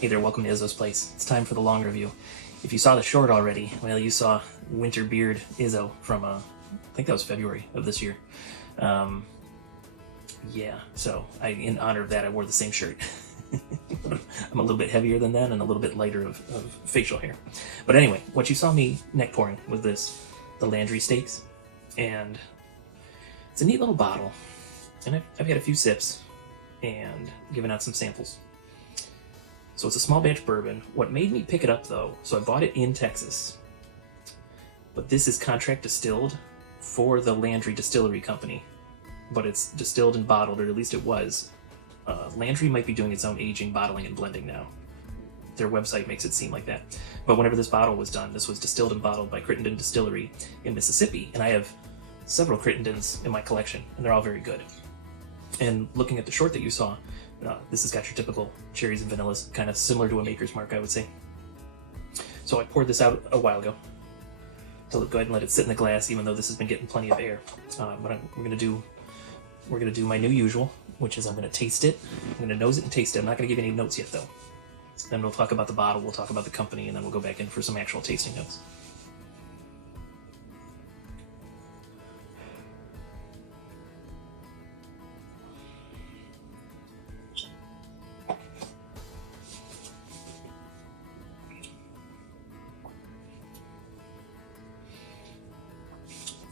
Hey there, welcome to Izzo's Place. It's time for the long review. If you saw the short already, well, you saw Winter Beard Izzo from, I think that was February of this year. Yeah, so in honor of that, I wore the same shirt. I'm a little bit heavier than that and a little bit lighter of facial hair. But anyway, what you saw me neck pouring was the Landry steaks. And it's a neat little bottle. And I've had a few sips and given out some samples. So it's a small batch bourbon. What made me pick it up though, so I bought it in Texas, but this is contract distilled for the Landry Distillery Company, but it's distilled and bottled, or at least it was. Landry might be doing its own aging, bottling, and blending now. Their website makes it seem like that. But whenever this bottle was done, this was distilled and bottled by Crittenden Distillery in Mississippi, and I have several Crittendens in my collection, and they're all very good. And looking at the short that you saw, this has got your typical cherries and vanillas, kind of similar to a Maker's Mark, I would say. So I poured this out a while ago. So go ahead and let it sit in the glass, even though this has been getting plenty of air. But we're gonna do my new usual, which is I'm gonna taste it. I'm gonna nose it and taste it. I'm not gonna give any notes yet, though. Then we'll talk about the bottle, we'll talk about the company, and then we'll go back in for some actual tasting notes.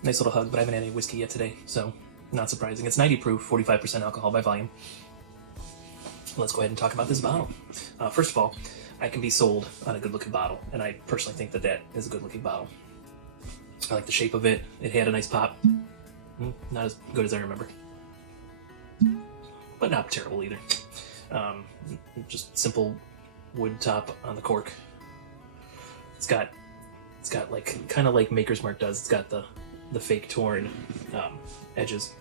Nice little hug, but I haven't had any whiskey yet today, so not surprising. It's 90 proof, 45% alcohol by volume. Let's go ahead and talk about this bottle. First of all, I can be sold on a good-looking bottle, and I personally think that is a good-looking bottle. I like the shape of it. It had a nice pop. Not as good as I remember, but not terrible either. Just simple wood top on the cork. It's got like kind of like Maker's Mark does. It's got the fake torn edges.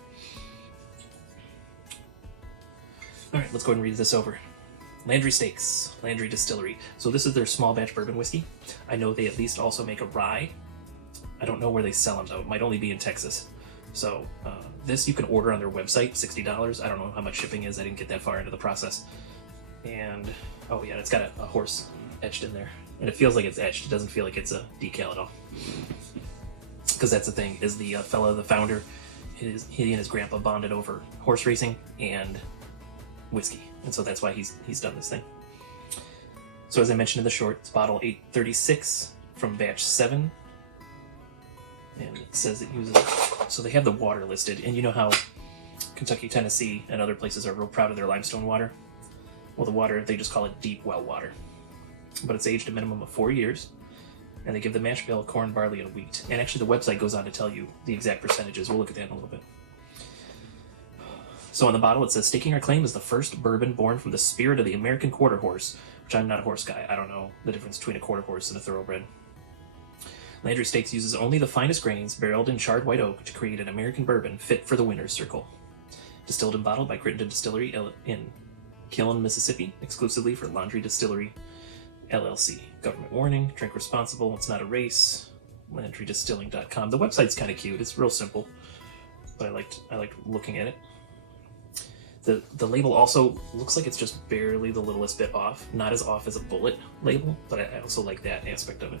All right, let's go ahead and read this over. Landry Steaks, Landry Distillery. So this is their small batch bourbon whiskey. I know they at least also make a rye. I don't know where they sell them though. It might only be in Texas. So this you can order on their website, $60. I don't know how much shipping is. I didn't get that far into the process. And oh yeah, it's got a horse etched in there. And it feels like it's etched. It doesn't feel like it's a decal at all. Because that's the thing, is the founder, he and his grandpa bonded over horse racing and whiskey. And so that's why he's done this thing. So as I mentioned in the short, it's bottle 836 from batch 7. And it says it uses, so they have the water listed. And you know how Kentucky, Tennessee, and other places are real proud of their limestone water? Well, the water, they just call it deep well water. But it's aged a minimum of 4 years. And they give the mash bill, corn, barley, and wheat. And actually the website goes on to tell you the exact percentages. We'll look at that in a little bit. So on the bottle it says, staking our claim as the first bourbon born from the spirit of the American quarter horse, which I'm not a horse guy. I don't know the difference between a quarter horse and a thoroughbred. Landry Steaks uses only the finest grains barreled in charred white oak to create an American bourbon fit for the winner's circle. Distilled and bottled by Crittenden Distillery in Killen, Mississippi, exclusively for Landry Distillery LLC. Government warning, drink responsible, it's not a race. LandryDistilling.com. The website's kind of cute, it's real simple, but I liked looking at it. The label also looks like it's just barely the littlest bit off. Not as off as a bullet label, but I also like that aspect of it.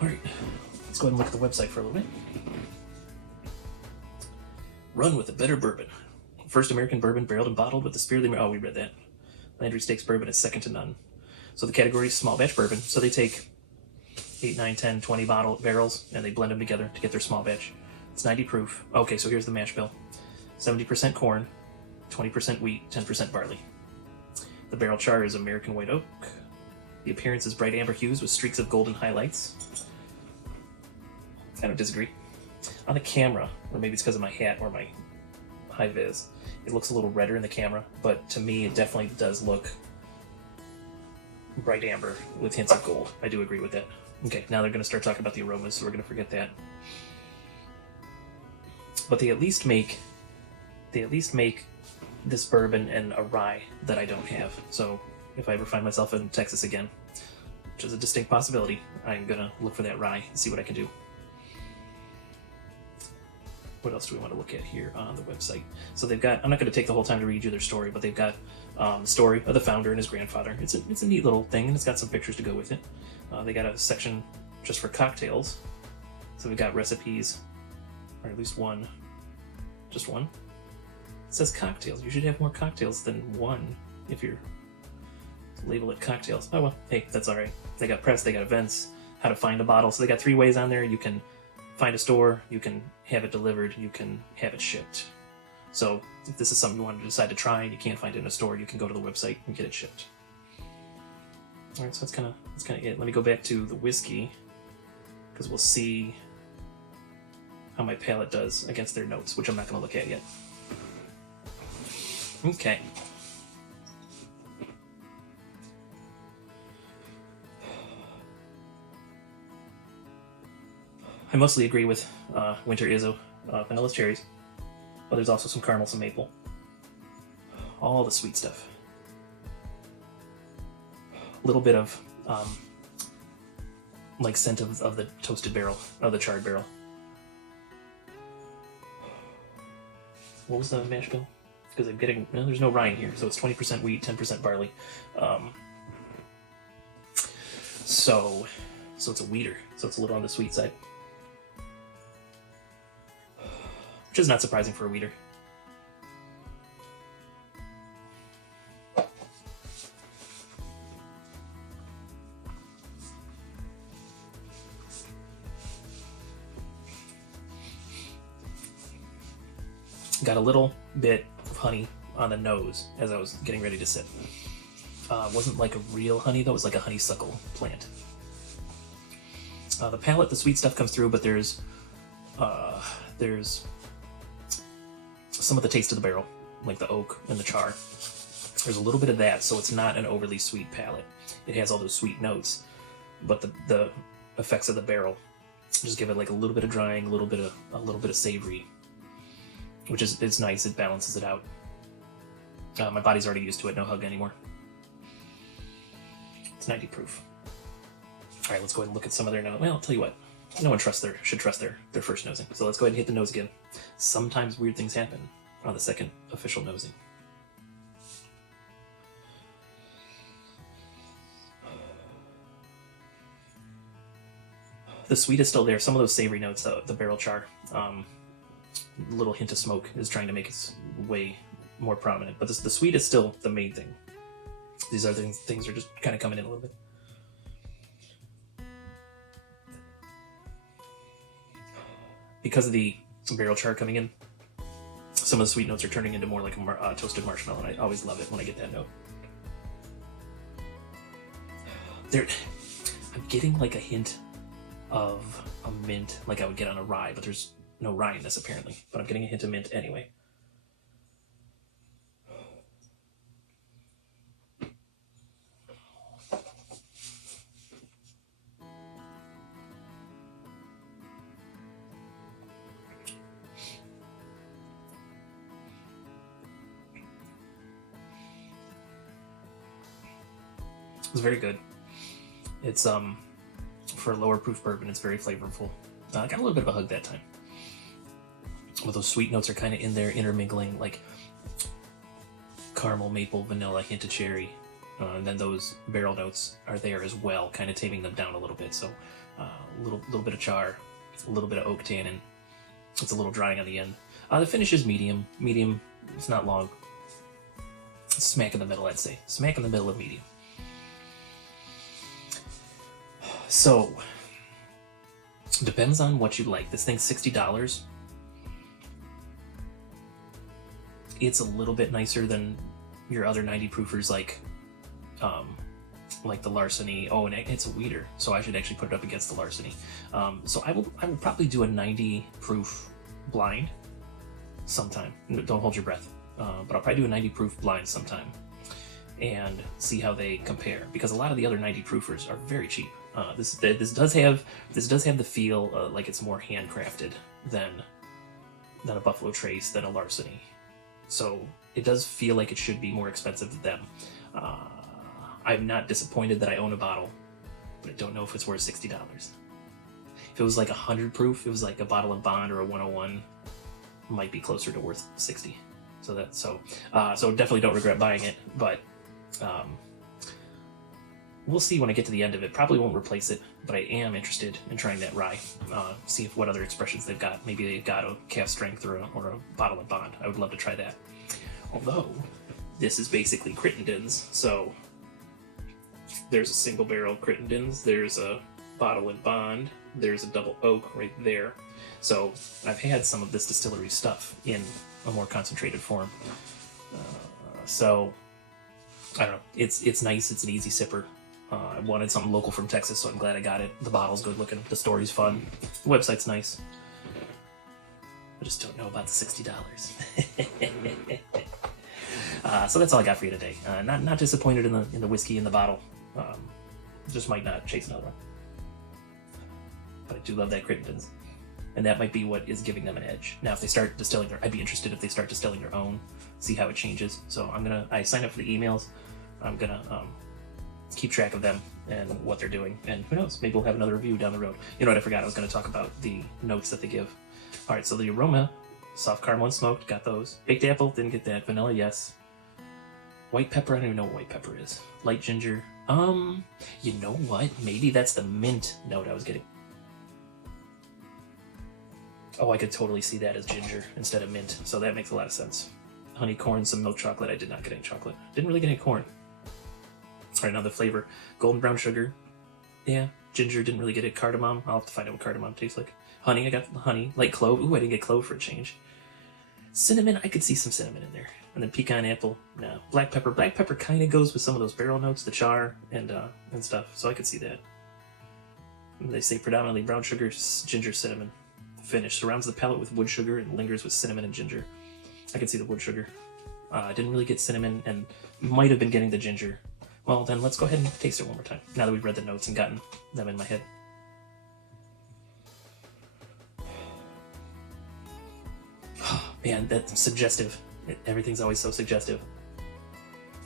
Alright, let's go ahead and look at the website for a little bit. Run with a better bourbon. First American bourbon barreled and bottled with the spirit of the... Oh, we read that. Landry Steaks bourbon is second to none. So the category is small batch bourbon. So they take 8, 9, 10, 20 barrels and they blend them together to get their small batch. It's 90 proof. Okay, so here's the mash bill. 70% corn, 20% wheat, 10% barley. The barrel char is American white oak. The appearance is bright amber hues with streaks of golden highlights. I don't disagree. On the camera, or maybe it's because of my hat or my high vis, it looks a little redder in the camera, but to me it definitely does look bright amber with hints of gold. I do agree with that. Okay, now they're going to start talking about the aromas, so we're going to forget that. But they at least make this bourbon and a rye that I don't have. So if I ever find myself in Texas again, which is a distinct possibility, I'm going to look for that rye and see what I can do. what else do we want to look at here on the website? So they've got, I'm not going to take the whole time to read you their story, but they've got the story of the founder and his grandfather. It's a neat little thing, and it's got some pictures to go with it. They got a section just for cocktails. So we've got recipes, or at least one, just one. It says cocktails. You should have more cocktails than one if you're label it cocktails. Oh well, hey, that's all right. They got press, they got events, how to find a bottle. So they got 3 ways on there. You can find a store, you can have it delivered, you can have it shipped. So if this is something you want to decide to try and you can't find it in a store, you can go to the website and get it shipped. All right, so that's kind of it. Let me go back to the whiskey because we'll see how my palate does against their notes, which I'm not going to look at yet. Okay. I mostly agree with Winter Izzo, vanilla cherries, but there's also some caramel, some maple. All the sweet stuff. A little bit of like scent of the toasted barrel, of the charred barrel. What was the mash bill? Because I'm getting, no, there's no rye in here, so it's 20% wheat, 10% barley. So it's a wheater, so it's a little on the sweet side. Which is not surprising for a wheater. Got a little bit of honey on the nose as I was getting ready to sip. Wasn't like a real honey though, it was like a honeysuckle plant. The palate, the sweet stuff comes through, but there's some of the taste of the barrel, like the oak and the char. There's a little bit of that, so it's not an overly sweet palate. It has all those sweet notes, but the effects of the barrel just give it like a little bit of drying, a little bit of savory, which is it's nice. It balances it out. My body's already used to it. No hug anymore. It's 90 proof. All right, let's go ahead and look at some of their notes. Well, I'll tell you what. No one should trust their first nosing. So let's go ahead and hit the nose again. Sometimes weird things happen on the second official nosing. The sweet is still there. Some of those savory notes, the barrel char, a little hint of smoke is trying to make its way more prominent. But the sweet is still the main thing. These other things are just kind of coming in a little bit. Because of the barrel char coming in, some of the sweet notes are turning into more like a toasted marshmallow, and I always love it when I get that note. I'm getting like a hint of a mint, like I would get on a rye, but there's no rye in this apparently. But I'm getting a hint of mint anyway. It's very good. It's for a lower proof bourbon, it's very flavorful. I got a little bit of a hug that time. Well, those sweet notes are kind of in there, intermingling, like caramel, maple, vanilla, hint of cherry. And then those barrel notes are there as well, kind of taming them down a little bit. So a little bit of char, a little bit of oak tannin. It's a little drying on the end. The finish is medium. Medium, it's not long. It's smack in the middle, I'd say. Smack in the middle of medium. So, depends on what you like. This thing's $60. It's a little bit nicer than your other 90 proofers like the Larceny. Oh, and it's a wheater, so I should actually put it up against the Larceny. So I will probably do a 90 proof blind sometime. Don't hold your breath. But I'll probably do a 90 proof blind sometime and see how they compare, because a lot of the other 90 proofers are very cheap. This does have the feel like it's more handcrafted than a Buffalo Trace, than a Larceny. So it does feel like it should be more expensive than them. I'm not disappointed that I own a bottle, but I don't know if it's worth $60. If it was like 100 proof, it was like a bottle of Bond or a 101, might be closer to worth 60. So so definitely don't regret buying it, but we'll see when I get to the end of it. Probably won't replace it, but I am interested in trying that rye. See what other expressions they've got. Maybe they've got a calf strength or a bottle and bond. I would love to try that. Although, this is basically Crittenden's, so there's a single barrel Crittenden's, there's a bottle and bond, there's a double oak right there. So I've had some of this distillery stuff in a more concentrated form. So I don't know. It's nice. It's an easy sipper. I wanted something local from Texas, so I'm glad I got it. The bottle's good looking. The story's fun. The website's nice. I just don't know about the $60. So that's all I got for you today. Not disappointed in the whiskey in the bottle. Just might not chase another one. But I do love that Crittenden's. And that might be what is giving them an edge. Now, if they start distilling I'd be interested if they start distilling their own, see how it changes. So I signed up for the emails. I'm gonna keep track of them and what they're doing. And who knows, maybe we'll have another review down the road. You know what, I forgot, I was gonna talk about the notes that they give. All right, so the aroma, soft caramel and smoked, got those. Baked apple, didn't get that. Vanilla, yes. White pepper, I don't even know what white pepper is. Light ginger, you know what? Maybe that's the mint note I was getting. Oh, I could totally see that as ginger instead of mint, so that makes a lot of sense. Honey, corn, some milk chocolate. I did not get any chocolate. Didn't really get any corn. All right, now the flavor. Golden brown sugar. Yeah, ginger, didn't really get it. Cardamom, I'll have to find out what cardamom tastes like. Honey, I got honey. Light clove. Ooh, I didn't get clove for a change. Cinnamon, I could see some cinnamon in there. And then pecan apple, no. Black pepper. Black pepper kind of goes with some of those barrel notes, the char and stuff, so I could see that. And they say predominantly brown sugar, ginger, cinnamon. Finish surrounds the palate with wood sugar and lingers with cinnamon and ginger. I can see the wood sugar. I didn't really get cinnamon and might have been getting the ginger. Well, then let's go ahead and taste it one more time, now that we've read the notes and gotten them in my head. Oh, man, that's suggestive. Everything's always so suggestive.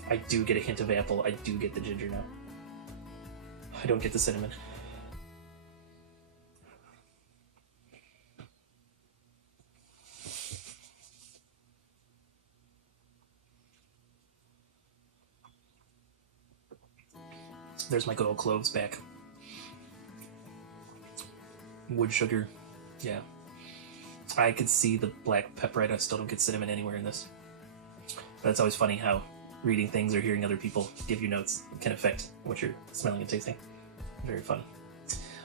I do get a hint of apple. I do get the ginger now. I don't get the cinnamon. There's my good old cloves back. Wood sugar, yeah. I could see the black pepper. I still don't get cinnamon anywhere in this. But it's always funny how reading things or hearing other people give you notes can affect what you're smelling and tasting. Very fun.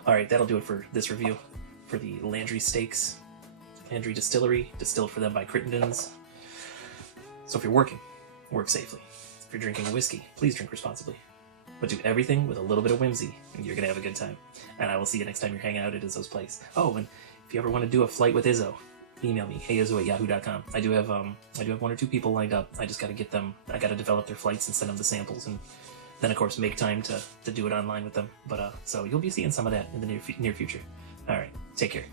All right, that'll do it for this review for the Landry Steaks. Landry Distillery, distilled for them by Crittenden's. So if you're working, work safely. If you're drinking whiskey, please drink responsibly. But do everything with a little bit of whimsy, and you're going to have a good time. And I will see you next time you're hanging out at Izzo's place. Oh, and if you ever want to do a flight with Izzo, email me, heyizzo@yahoo.com. I do have 1 or 2 people lined up. I just got to get them, I got to develop their flights and send them the samples, and then, of course, make time to do it online with them. But so you'll be seeing some of that in the near future. All right, take care.